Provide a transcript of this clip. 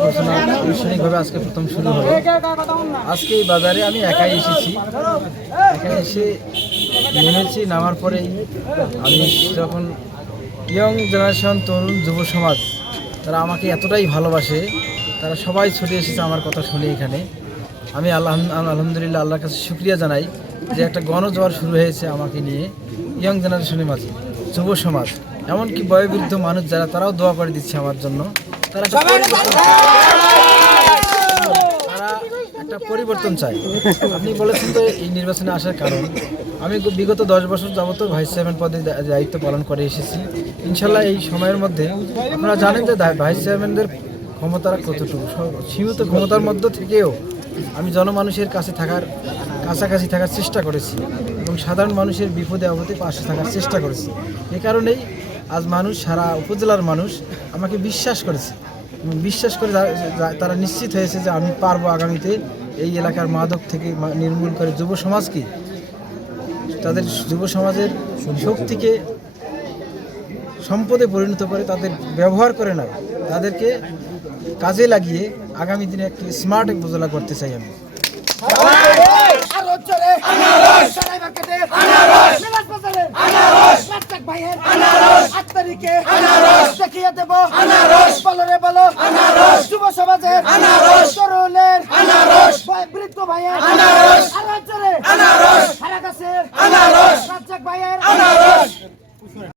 ঘোষণা আনুষ্ঠানিকভাবে আজকে প্রথম শুরু হলো। আজকে এই বাজারে আমি একাই এসেছি। একাই এসে নেমেছি, নামার পরেই আমি যখন ইয়ং জেনারেশন, তরুণ, যুব সমাজ, তারা আমাকে এতটাই ভালোবাসে, তারা সবাই ছুটে এসেছে আমার কথা শুনে এখানে। আমি আল্লাহ আলহামদুলিল্লাহ আল্লাহর কাছে শুক্রিয়া জানাই যে একটা গণজোয়ার শুরু হয়েছে আমাকে নিয়ে, ইয়ং জেনারেশনের মাঝে, যুব সমাজ। এমনকি বয়োবৃদ্ধ মানুষ যারা, তারাও দোয়া করে দিচ্ছে আমার জন্য। তারা একটা পরিবর্তন- চায়। আপনি বলেছেন তো এই নির্বাচনে আসার কারণ। আমি বিগত দশ বছর যাবত ভাইস চেয়ারম্যান পদে দায়িত্ব পালন করে এসেছি। ইনশাল্লাহ এই সময়ের মধ্যে আপনারা জানেন যে ভাইস চেয়ারম্যানদের ক্ষমতারা কতটুকু? সীমিত ক্ষমতার মধ্য থেকেও আমি জনমানুষের কাছে থাকার কাছাকাছি থাকার চেষ্টা করেছি এবং সাধারণ মানুষের বিপদে আপদে পাশে থাকার চেষ্টা করেছি। এ কারণেই আজ মানুষ সারা উপজেলার মানুষ আমাকে বিশ্বাস করেছে। বিশ্বাস করে তারা নিশ্চিত হয়েছে যে আমি পারব আগামীতে এই এলাকার মাদক থেকে নির্মূল করে যুব সমাজকে তাদের যুব সমাজের শক্তিকে সম্পদে পরিণত করে তাদের ব্যবহার করে না তাদেরকে কাজে লাগিয়ে আগামী দিনে একটি স্মার্ট উপজেলা করতে চাই আমি আনারস আনারস আনারস দেব। আনারস। পালরে বলো। আনারস। যুব সমাজের। আনারস। তরুণের। আনারস। বৃদ্ধ ভাইয়ের। আনারস। আনারস। আনারস আনারস। লাট্টাক ভাইয়ের। আনারস।